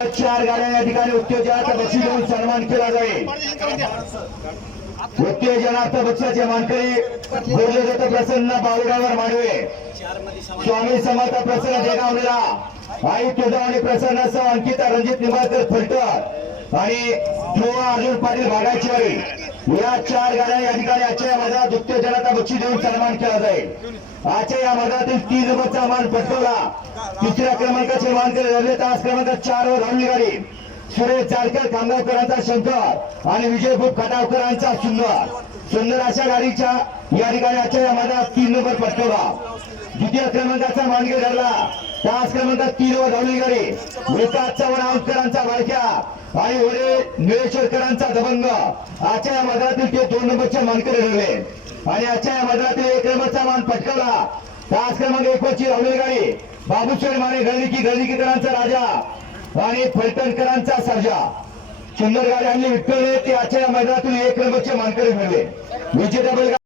चार गाड्या या ठिकाणी उत्तेजनाचा बक्षीस देऊन सन्मान केला जाईल. उत्तेजनार्थ बक्षाचे मानकरी बोलले जातं प्रसन्न बावडावर मांडवे. स्वामी समर्थ प्रसन्न देगावलेला आई तुझा आणि प्रसन्न सह अंकिता रणजित निंबाळकर फलटर आणि ध्रुवा अर्जुन पाटील भागाचीवाडी या चार गाड्या या ठिकाणी आजच्या या मैदानात उत्तेजनाचा बक्षी देऊन सन्मान केला जाईल. आजच्या या मैदानातील तीन नंबरचा मान पटकवला. तिसऱ्या क्रमांकाचे मानकरी रवले तास क्रमांक चार वर धावली गाडी सुरेश चारकर कामगावकरांचा शंकर आणि विजय भूप खटावकरांचा सुंदर. सुंदर अशा गाडीच्या या ठिकाणी आजच्या या मैदानात तीन नंबर पटकवला. द्वितीय क्रमांकाचा मानगे धरला. तास क्रमांक तीन वर धावली गाडी. विकास चव्हाण आवकरांचा बाळक्या आणि ओरे निळेश्वरकरांचा दबंग. आजच्या या मैदानातील ते दोन नंबरचे मानकरी ठरले. आणि आजच्या या मैदानातील एक नंबरचा मान पटकावला. तास क्रमांक एक वरची धावली गाडी. बाबूश्वर माने की गळनिकीकरांचा राजा. आणि फलटणकरांचा सर्जा. सुंदर गाडी विठ्ठल ते आजच्या मैदानातून एक नंबरचे मानकरी ठरले विजेता